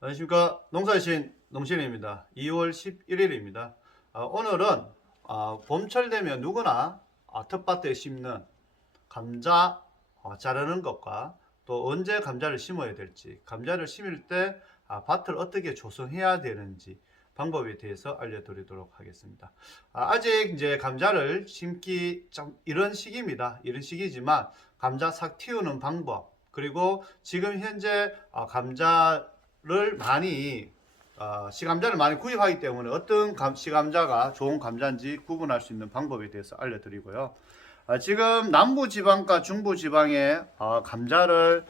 안녕하십니까. 농사의 신 농신입니다. 2월 11일입니다. 오늘은 봄철 되면 누구나 텃밭에 심는 감자 자르는 것과 또 언제 감자를 심어야 될지, 감자를 심을 때 밭을 어떻게 조성해야 되는지 방법에 대해서 알려드리도록 하겠습니다. 아직 이제 감자를 심기 좀 이런 시기입니다. 이런 시기지만 감자 싹 틔우는 방법, 그리고 지금 현재 감자를 많이 시감자를 많이 구입하기 때문에 어떤 시감자가 좋은 감자인지 구분할 수 있는 방법에 대해서 알려드리고요. 지금 남부지방과 중부지방의 감자를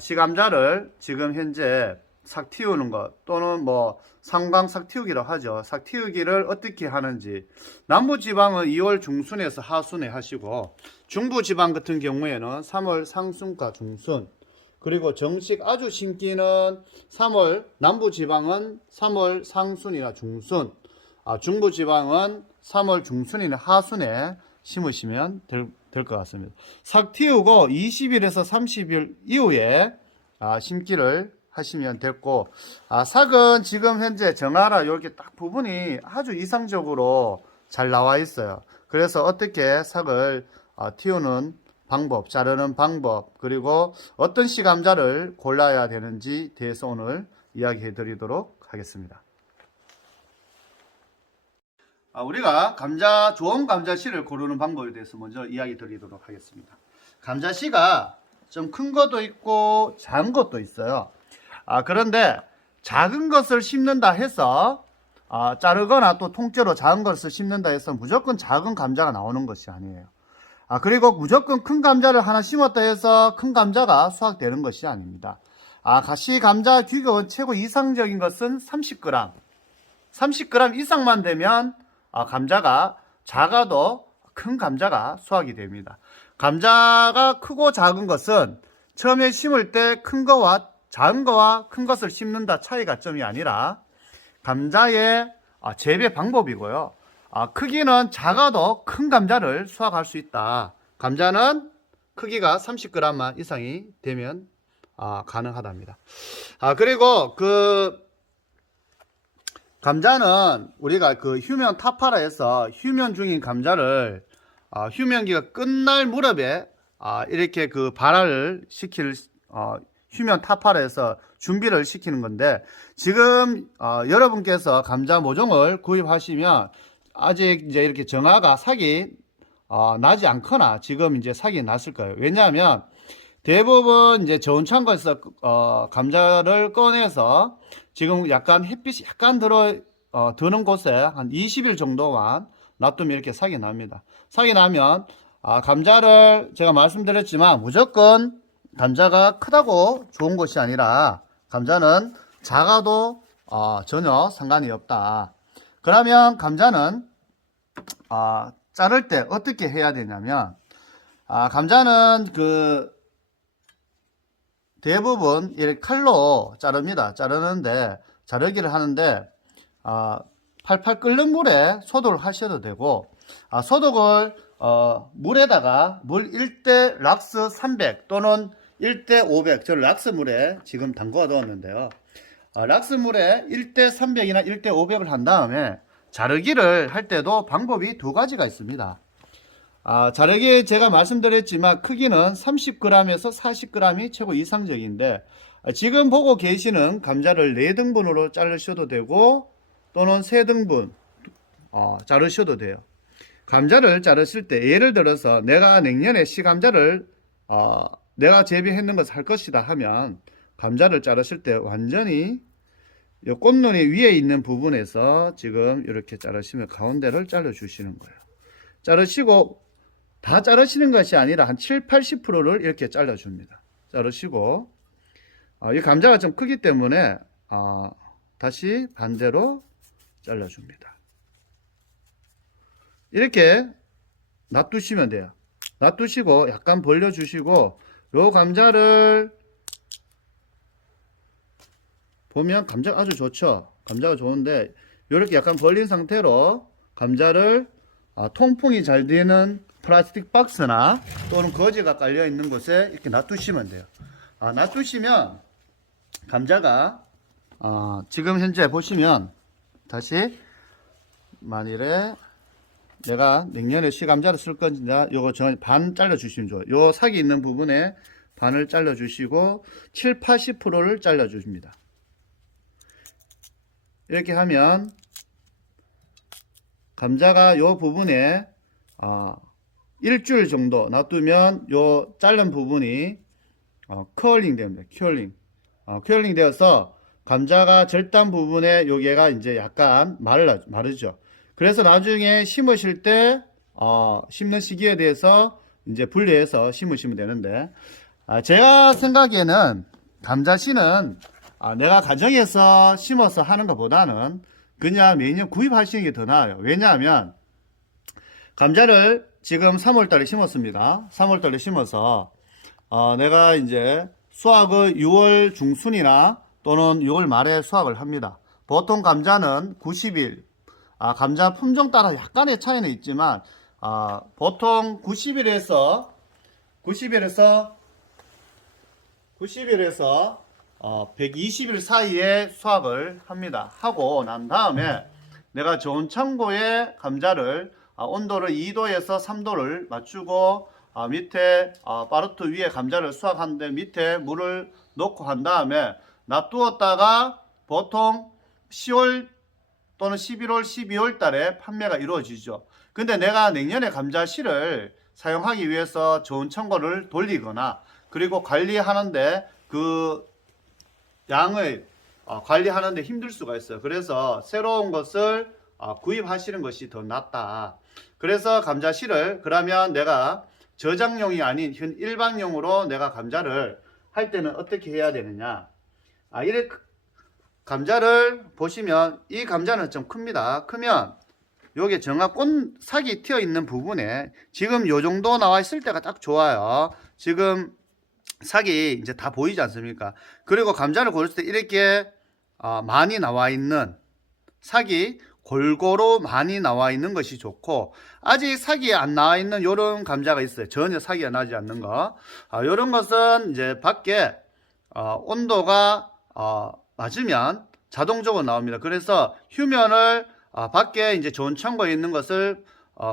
시감자를 지금 현재 삭 틔우는 것, 또는 뭐 상광 삭 틔우기라고 하죠. 삭 틔우기를 어떻게 하는지, 남부지방은 2월 중순에서 하순에 하시고, 중부지방 같은 경우에는 3월 상순과 중순, 그리고 정식 아주 심기는 3월, 남부지방은 3월 상순이나 중순, 중부지방은 3월 중순이나 하순에 심으시면 될 것 같습니다. 삭 틔우고 20일에서 30일 이후에 심기를 하시면 됐고, 삭은 지금 현재 정하라 이렇게 딱 부분이 아주 이상적으로 잘 나와 있어요. 그래서 어떻게 삭을 틔우는 방법, 자르는 방법, 그리고 어떤 시감자를 골라야 되는지 대해서 오늘 이야기해 드리도록 하겠습니다. 우리가 좋은 감자씨를 고르는 방법에 대해서 먼저 이야기 드리도록 하겠습니다. 감자씨가 좀 큰 것도 있고 작은 것도 있어요. 그런데 작은 것을 심는다 해서 자르거나 또 통째로 작은 것을 심는다 해서 무조건 작은 감자가 나오는 것이 아니에요. 그리고 무조건 큰 감자를 하나 심었다 해서 큰 감자가 수확되는 것이 아닙니다. 가시 감자 규격은 최고 이상적인 것은 30g. 30g 이상만 되면 감자가 작아도 큰 감자가 수확이 됩니다. 감자가 크고 작은 것은 처음에 심을 때 큰 거와 작은 거와 큰 것을 심는다 차이가 점이 아니라 감자의 재배 방법이고요. 크기는 작아도 큰 감자를 수확할 수 있다. 감자는 크기가 30g 이상이 되면 가능하답니다. 그리고 감자는 우리가 휴면 타파라에서 휴면 중인 감자를 휴면기가 끝날 무렵에 이렇게 발화를 시킬 휴면 타파라에서 준비를 시키는 건데, 지금 여러분께서 감자 모종을 구입하시면 아직 이제 이렇게 정화가 삭이 나지 않거나 지금 이제 삭이 났을 거예요. 왜냐하면 대부분 이제 저온 창고에서 감자를 꺼내서 지금 약간 햇빛이 약간 드는 곳에 한 20일 정도만 놔두면 이렇게 삭이 납니다. 삭이 나면 감자를 제가 말씀드렸지만 무조건 감자가 크다고 좋은 것이 아니라 감자는 작아도 전혀 상관이 없다. 그러면 감자는 자를 때 어떻게 해야 되냐면, 감자는 대부분 이렇게 칼로 자릅니다. 자르기를 하는데 팔팔 끓는 물에 소독을 하셔도 되고, 소독을 물에다가 물 1대 락스 300 또는 1대 500, 저를 락스 물에 지금 담궈 넣었는데요. 락스 물에 1대 300이나 1대 500을 한 다음에 자르기를 할 때도 방법이 두 가지가 있습니다. 자르기 제가 말씀드렸지만 크기는 30g에서 40g이 최고 이상적인데, 지금 보고 계시는 감자를 4등분으로 자르셔도 되고 또는 3등분 자르셔도 돼요. 감자를 자르실 때 예를 들어서 내가 내년에 시감자를 내가 재배했는 것을 할 것이다 하면, 감자를 자르실 때 완전히 이 꽃눈이 위에 있는 부분에서 지금 이렇게 자르시면 가운데를 잘라 주시는 거예요. 자르시고 다 자르시는 것이 아니라 한 7, 80%를 이렇게 잘라 줍니다. 자르시고 이 감자가 좀 크기 때문에 다시 반대로 잘라 줍니다. 이렇게 놔두시면 돼요. 놔두시고 약간 벌려 주시고, 요 감자를 보면 감자가 아주 좋죠. 감자가 좋은데 이렇게 약간 벌린 상태로 감자를 통풍이 잘 되는 플라스틱 박스나 또는 거지가 깔려 있는 곳에 이렇게 놔두시면 돼요. 놔두시면 감자가 지금 현재 보시면 다시 만일에 내가 냉면에 시감자를 쓸 건지 요거 반 잘라 주시면 좋아요. 요 사기 있는 부분에 반을 잘라 주시고 7, 80%를 잘라 주십니다. 이렇게 하면 감자가 요 부분에 일주일 정도 놔두면 요 자른 부분이 큐어링 됩니다. 큐어링 되어서 감자가 절단 부분에 요게가 이제 약간 마르죠. 그래서 나중에 심으실 때 심는 시기에 대해서 이제 분리해서 심으시면 되는데, 제가 생각에는 감자씨는 내가 가정에서 심어서 하는 것보다는 그냥 매년 구입하시는 게 더 나아요. 왜냐하면 감자를 지금 3월달에 심었습니다. 3월달에 심어서 내가 이제 수확을 6월 중순이나 또는 6월 말에 수확을 합니다. 보통 감자는 90일, 감자 품종 따라 약간의 차이는 있지만 보통 90일에서 120일 사이에 수확을 합니다. 하고 난 다음에 내가 좋은 창고에 감자를 온도를 2도에서 3도를 맞추고 밑에 파르트 위에 감자를 수확하는데 밑에 물을 넣고 한 다음에 놔두었다가 보통 10월 또는 11월, 12월 달에 판매가 이루어지죠. 근데 내가 내년에 감자씨를 사용하기 위해서 좋은 창고를 돌리거나 그리고 관리하는데 그 양을 관리하는데 힘들 수가 있어요. 그래서 새로운 것을 구입하시는 것이 더 낫다. 그래서 감자씨를 그러면 내가 저장용이 아닌 일반용으로 내가 감자를 할 때는 어떻게 해야 되느냐. 이렇게 감자를 보시면 이 감자는 좀 큽니다. 크면 요게 정확 싹이 튀어 있는 부분에 지금 요 정도 나와 있을 때가 딱 좋아요. 지금 싹이 이제 다 보이지 않습니까? 그리고 감자를 고를 때 이렇게 많이 나와 있는 싹이 골고루 많이 나와 있는 것이 좋고, 아직 싹이 안 나와 있는 요런 감자가 있어요. 전혀 싹이 나지 않는 거. 요런 것은 이제 밖에 온도가 맞으면 자동적으로 나옵니다. 그래서 휴면을 밖에 이제 좋은 창고에 있는 것을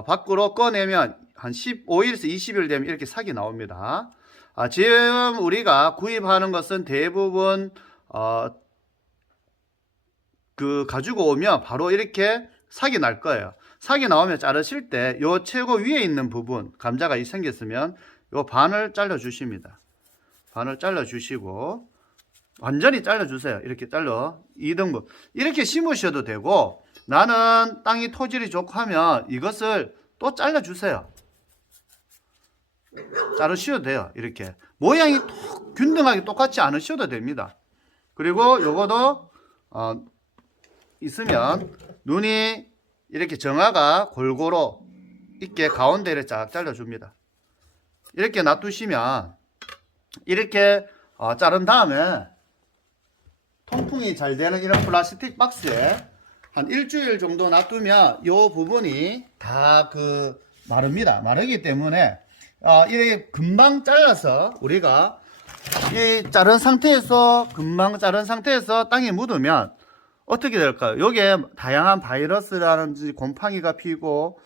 밖으로 꺼내면 한 15일에서 20일 되면 이렇게 싹이 나옵니다. 지금 우리가 구입하는 것은 대부분 가지고 오면 바로 이렇게 싹이 날 거예요. 싹이 나오면 자르실 때 요 최고 위에 있는 부분 감자가 생겼으면 요 반을 잘라 주십니다. 반을 잘라 주시고 완전히 잘라 주세요. 이렇게 잘라 2등분 이렇게 심으셔도 되고, 나는 땅이 토질이 좋고 하면 이것을 또 잘라 주세요. 자르셔도 돼요. 이렇게 모양이 균등하게 똑같지 않으셔도 됩니다. 그리고 요거도 있으면 눈이 이렇게 정화가 골고루 있게 가운데를 쫙 잘라줍니다. 이렇게 놔두시면 이렇게 자른 다음에 통풍이 잘 되는 이런 플라스틱 박스에 한 일주일 정도 놔두면 이 부분이 다 마릅니다. 마르기 때문에 이렇게 금방 잘라서 우리가 이 금방 자른 상태에서 땅에 묻으면 어떻게 될까요? 요게 다양한 바이러스라든지 곰팡이가 피고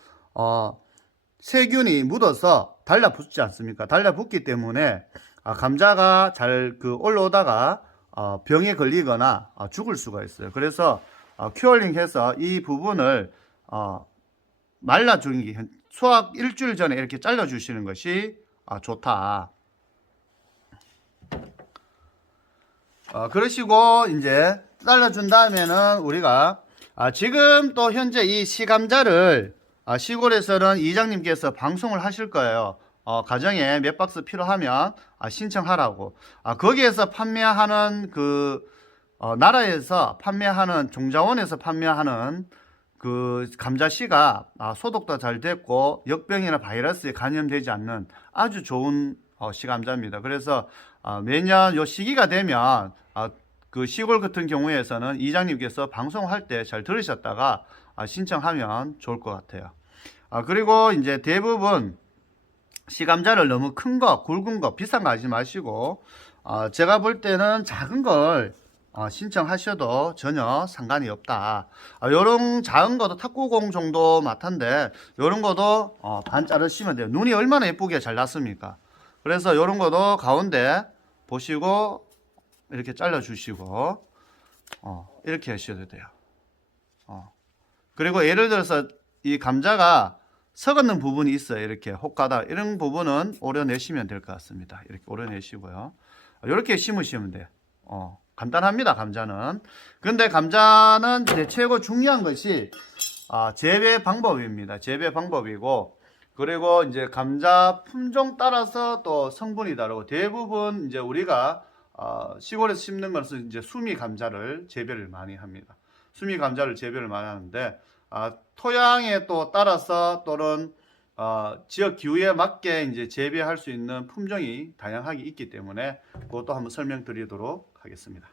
세균이 묻어서 달라붙지 않습니까? 달라붙기 때문에 감자가 잘 올라오다가 병에 걸리거나 죽을 수가 있어요. 그래서 큐어링 해서 이 부분을 말라주는 게 수확 일주일 전에 이렇게 잘라 주시는 것이 좋다. 그러시고 이제 잘라준 다음에는 우리가 지금 또 현재 이 시감자를 시골에서는 이장님께서 방송을 하실 거예요. 가정에 몇 박스 필요하면 신청하라고. 거기에서 판매하는 나라에서 판매하는 종자원에서 판매하는 감자씨가 소독도 잘 됐고 역병이나 바이러스에 감염되지 않는 아주 좋은 시감자입니다. 그래서 매년 요 시기가 되면 시골 같은 경우에서는 이장님께서 방송할 때 잘 들으셨다가 신청하면 좋을 것 같아요. 그리고 이제 대부분 시감자를 너무 큰 거, 굵은 거, 비싼 거 하지 마시고 제가 볼 때는 작은 걸 신청하셔도 전혀 상관이 없다. 요런 작은 것도 탁구공 정도 마탄데 요런 것도 반 자르시면 돼요. 눈이 얼마나 예쁘게 잘 났습니까? 그래서 요런 것도 가운데 보시고 이렇게 잘라 주시고 이렇게 하셔도 돼요. 그리고 예를 들어서 이 감자가 썩었는 부분이 있어요. 이렇게 혹가다 이런 부분은 오려내시면 될 것 같습니다. 이렇게 오려내시고요. 이렇게 심으시면 돼요. 간단합니다. 감자는. 근데 감자는 이제 최고 중요한 것이 재배 방법입니다. 재배 방법이고, 그리고 이제 감자 품종 따라서 또 성분이 다르고, 대부분 이제 우리가 시골에서 심는 것은 이제 수미 감자를 재배를 많이 합니다. 수미 감자를 재배를 많이 하는데 토양에 또 따라서 또는 지역 기후에 맞게 이제 재배할 수 있는 품종이 다양하게 있기 때문에 그것도 한번 설명드리도록 하겠습니다.